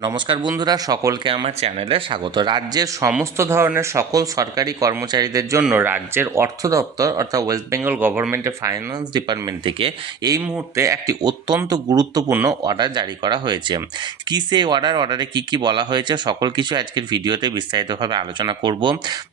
নমস্কার বন্ধুরা, সকলকে আমার চ্যানেলে স্বাগত। রাজ্যের সমস্ত ধরনের সকল সরকারি কর্মচারীদের জন্য রাজ্যের অর্থ দপ্তর অর্থাৎ ওয়েস্ট বেঙ্গল গভর্নমেন্টের ফাইন্যান্স ডিপার্টমেন্ট থেকে এই মুহূর্তে একটি অত্যন্ত গুরুত্বপূর্ণ অর্ডার জারি করা হয়েছে। কী সেই অর্ডার অর্ডারে কী কী বলা হয়েছে? সকল কিছু আজকের ভিডিওতে বিস্তারিতভাবে আলোচনা করব।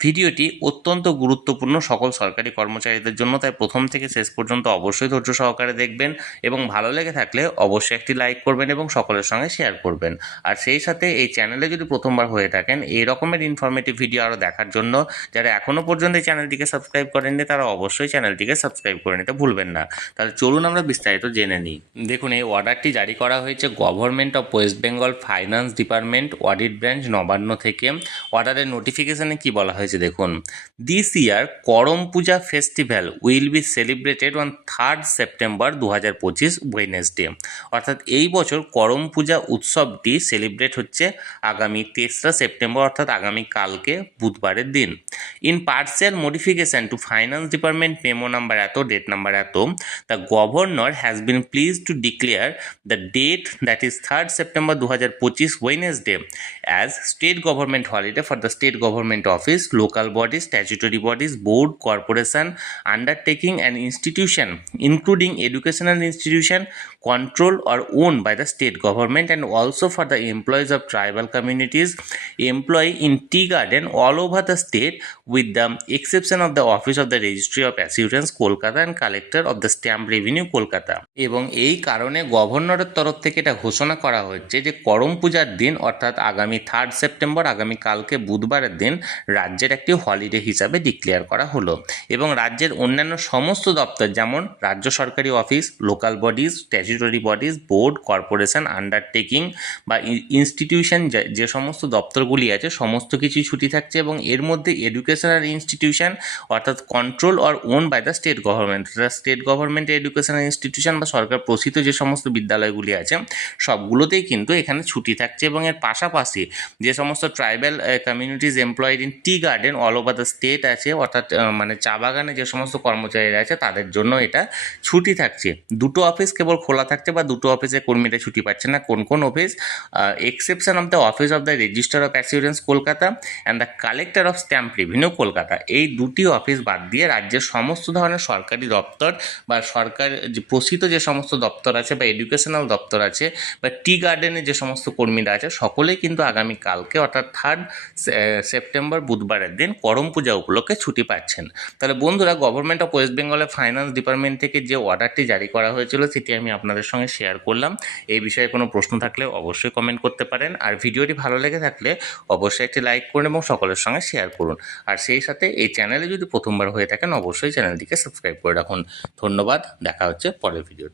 ভিডিওটি অত্যন্ত গুরুত্বপূর্ণ সকল সরকারি কর্মচারীদের জন্য, তাই প্রথম থেকে শেষ পর্যন্ত অবশ্যই ধৈর্য সহকারে দেখবেন এবং ভালো লেগে থাকলে অবশ্যই একটি লাইক করবেন এবং সকলের সঙ্গে শেয়ার করবেন। আর সেই সাথে এই চ্যানেলে যদি প্রথমবার হয়ে থাকেন, এই রকমের ইনফরমেটিভ ভিডিও আরও দেখার জন্য যারা এখনও পর্যন্ত এই চ্যানেলটিকে সাবস্ক্রাইব করেননি, তারা অবশ্যই চ্যানেলটিকে সাবস্ক্রাইব করে নিতে ভুলবেন না। তাহলে চলুন আমরা বিস্তারিত জেনে নিই। দেখুন, এই অর্ডারটি জারি করা হয়েছে government of West Bengal finance department audit branch Nabanna থেকে। অর্ডারের নোটিফিকেশনে কি বলা হয়েছে দেখুন this year Karam Puja festival will be celebrated on third September দু হাজার পঁচিশ ওয়েনেসডে অর্থাৎ এই বছর করম পূজা উৎসবটি সেলিব্রেট হচ্ছে আগামী তেসরা সেপ্টেম্বর অর্থাৎ আগামী কালকে বুধবারের দিন। In partial modification to finance department memo number এত ডেট নাম্বার এত the governor has been please to declare the date that is third September দু হাজার পঁচিশ Wednesday as state government holiday for the state government office local bodies statutory bodies, board, corporation, undertaking and institution, including educational institution, controlled or owned by the state government and also for the employees of tribal communities, employee in tea garden all over the state with the exception of the office of the registry of assurance Kolkata and collector of the stamp revenue Kolkata এবং এই কারণে গভর্নরের তরফ থেকে এটা ঘোষণা করা হচ্ছে যে করম পূজার দিন অর্থাৎ আগামী থার্ড সেপ্টেম্বর আগামী কালকে বুধবারের দিন রাজ্যের একটি হলিডে হিসাবে ডিক্লেয়ার করা হলো এবং রাজ্যের অন্যান্য সমস্ত দপ্তর যেমন রাজ্য সরকারি office local bodies statutory bodies board corporation undertaking বা ইনস্টিটিউশন যে সমস্ত দপ্তরগুলি আছে, সমস্ত কিছুই ছুটি থাকছে এবং এর মধ্যে এডুকেশনাল ইনস্টিটিউশন অর্থাৎ control or own by the state government state গভর্নমেন্টের এডুকেশনাল ইনস্টিটিউশন বা সরকার প্রসিত যে সমস্ত বিদ্যালয়গুলি আছে, সবগুলোতেই কিন্তু এখানে ছুটি থাকছে এবং এর পাশাপাশি যে সমস্ত tribal communities employed in tea garden all over the state আছে, অর্থাৎ মানে চা বাগানে যে সমস্ত কর্মচারীরা আছে, তাদের জন্য এটা ছুটি থাকছে। দুটো অফিস কেবল খোলা থাকছে বা দুটো অফিসে কর্মীরা ছুটি পাচ্ছে না, কোন কোন office exception of the office of the register of assurance Kolkata and the collector of stamp revenue Kolkata এই দুটি অফিস বাদ দিয়ে রাজ্যের সমস্ত ধরনের সরকারি দপ্তর বা সরকার যে প্রসিত যে সমস্ত দপ্তর আছে বা এডুকেশনাল দপ্তর আছে বা টি গার্ডেনে যে সমস্ত কর্মীরা আছে, সকলেই কিন্তু আগামী কালকে অর্থাৎ থার্ড সেপ্টেম্বর বুধবারের দিন করম পূজা উপলক্ষে ছুটি পাচ্ছেন। তাহলে বন্ধুরা গভর্নমেন্ট অফ ওয়েস্ট বেঙ্গলের ফাইন্যান্স ডিপার্টমেন্ট থেকে যে অর্ডারটি জারি করা হয়েছিল, সেটি আমি আপনাদের সঙ্গে শেয়ার করলাম। এই বিষয়ে কোনো প্রশ্ন থাকলে অবশ্যই কমেন্ট করতে পারেন। আর ভিডিওটি ভালো লেগে থাকলে অবশ্যই একটি লাইক করুন এবং সকলের সঙ্গে শেয়ার করুন। আর সেই সাথে এই চ্যানেলে যদি প্রথমবার হয়ে থাকেন, অবশ্যই চ্যানেলটিকে সাবস্ক্রাইব করে রাখুন। ধন্যবাদ, দেখা হচ্ছে পরের ভিডিওতে